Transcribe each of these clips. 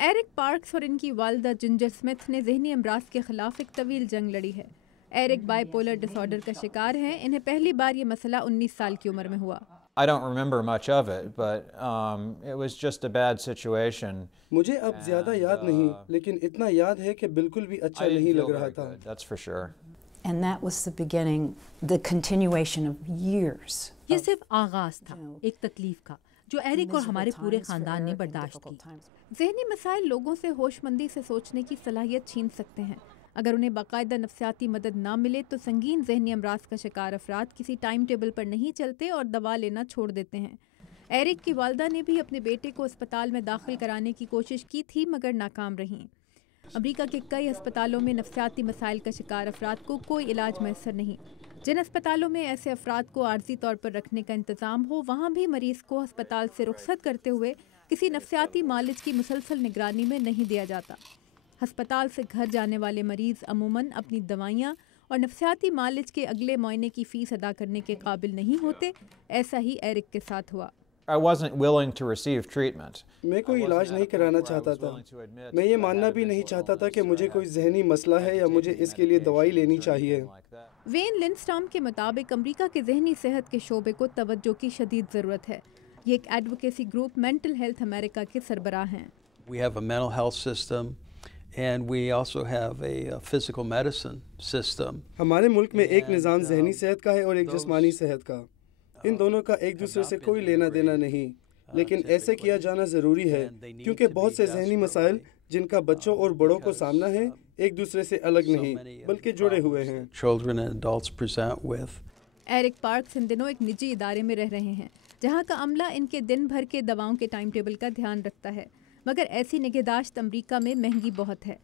Eric parks اور ان کی والدہ جنجر سمتھ نے ذہنی امراض کے خلاف ایک طویل جنگ لڑی ہے۔ Eric bipolar disorder کا شکار ہیں۔ انہیں پہلی بار یہ مسئلہ 19 سال کی عمر میں ہوا۔ I don't remember much of it, but it was just a bad situation. مجھے اب زیادہ یاد نہیں، لیکن اتنا یاد ہے کہ بالکل بھی اچھا نہیں لگ رہا تھا۔ That's for sure. And that was the beginning, the continuation of years. یہ صرف آغاز تھا ایک تکلیف کا جو ایرک اور ہمارے پورے خاندان نے برداشت کی۔ ذہنی مسائل لوگوں سے ہوش مندی سے سوچنے کی صلاحیت چھین سکتے ہیں۔ اگر انہیں باقاعدہ نفسیاتی مدد نہ ملے تو سنگین ذہنی امراض کا شکار افراد کسی ٹائم ٹیبل پر نہیں چلتے اور دوا لینا چھوڑ دیتے ہیں۔ ایرک کی والدہ نے بھی اپنے بیٹے کو اسپتال میں داخل کرانے کی کوشش کی تھی مگر ناکام رہیں۔ امریکہ کے کئی اسپتالوں میں نفسیاتی مسائل کا شکار افراد کو کوئی علاج میسر نہیں۔ جن اسپتالوں میں ایسے افراد کو عارضی طور پر رکھنے کا انتظام ہو وہاں بھی مریض کو اسپتال سے رخصت کرتے ہوئے کسی نفسیاتی معالج کی مسلسل نگرانی میں نہیں دیا جاتا۔ ہسپتال سے گھر جانے والے مریض عموماً اپنی دوائیاں اور نفسیاتی معالج کے اگلے معائنے کی فیس ادا کرنے کے قابل نہیں ہوتے۔ ایسا ہی ایرک کے ساتھ ہوا۔ I wasn't willing to receive treatment. میں کوئی علاج نہیں کرانا چاہتا تھا۔ میں یہ ماننا بھی نہیں چاہتا تھا کہ مجھے کوئی ذہنی مسئلہ ہے یا مجھے اس کے لیے دوائی لینی چاہیے۔ وین لنسٹام کے مطابق امریکہ کے ذہنی صحت کے شعبے کو توجہ کی شدید ضرورت ہے۔ یہ ایک ایڈوکیسی گروپ مینٹل ہیلتھ امریکہ کے سربراہ ہیں۔ We have a mental health system and we also have a physical medicine system. ہمارے ملک میں ایک نظام ذہنی صحت کا ہے اور ایک جسمانی صحت کا۔ ان دونوں کا ایک دوسرے سے کوئی لینا دینا نہیں، لیکن ایسے کیا جانا ضروری ہے کیونکہ بہت سے ذہنی مسائل جن کا بچوں اور بڑوں کو سامنا ہے ایک دوسرے سے الگ نہیں بلکہ جڑے ہوئے ہیں۔ Children and adults present with. Eric Parks ان دنوں ایک نجی ادارے میں رہ رہے ہیں جہاں کا عملہ ان کے دن بھر کے دواؤں کے ٹائم ٹیبل کا دھیان رکھتا ہے، مگر ایسی نگہداشت امریکہ میں مہنگی بہت ہے۔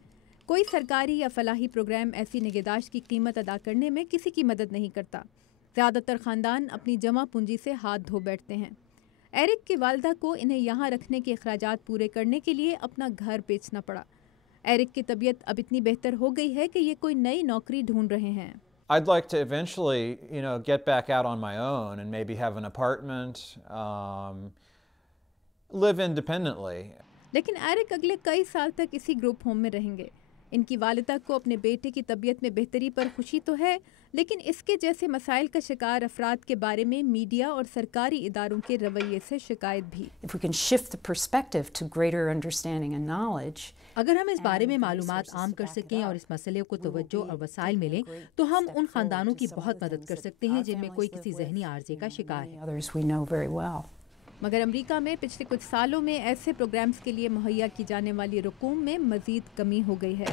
کوئی سرکاری یا فلاحی پروگرام ایسی نگہداشت کی قیمت ادا کرنے میں کسی کی مدد نہیں کرتا۔ زیادہ تر خاندان اپنی جمع پونجی سے ہاتھ دھو بیٹھتے ہیں۔ ایرک کی والدہ کو انہیں یہاں رکھنے کے اخراجات پورے کرنے کے لیے اپنا گھر بیچنا پڑا۔ ایرک کی طبیعت اب اتنی بہتر ہو گئی ہے کہ یہ کوئی نئی نوکری ڈھونڈ رہے ہیں۔ I'd like to eventually, get back out on my own and maybe have an apartment, live independently. لیکن ایرک اگلے کئی سال تک اسی گروپ ہوم میں رہیں گے۔ ان کی والدہ کو اپنے بیٹے کی طبیعت میں بہتری پر خوشی تو ہے، لیکن اس کے جیسے مسائل کا شکار افراد کے بارے میں میڈیا اور سرکاری اداروں کے رویے سے شکایت بھی۔ If we can shift the perspective to greater understanding and knowledge. اگر ہم اس بارے میں معلومات عام کر سکیں اور اس مسئلے کو توجہ اور وسائل ملیں تو ہم ان خاندانوں کی بہت مدد کر سکتے ہیں جن میں کوئی کسی ذہنی عارضے کا شکار ہے۔ Others we know very well. مگر امریکہ میں پچھلے کچھ سالوں میں ایسے پروگرامز کے لیے مہیا کی جانے والی رقوم میں مزید کمی ہو گئی ہے۔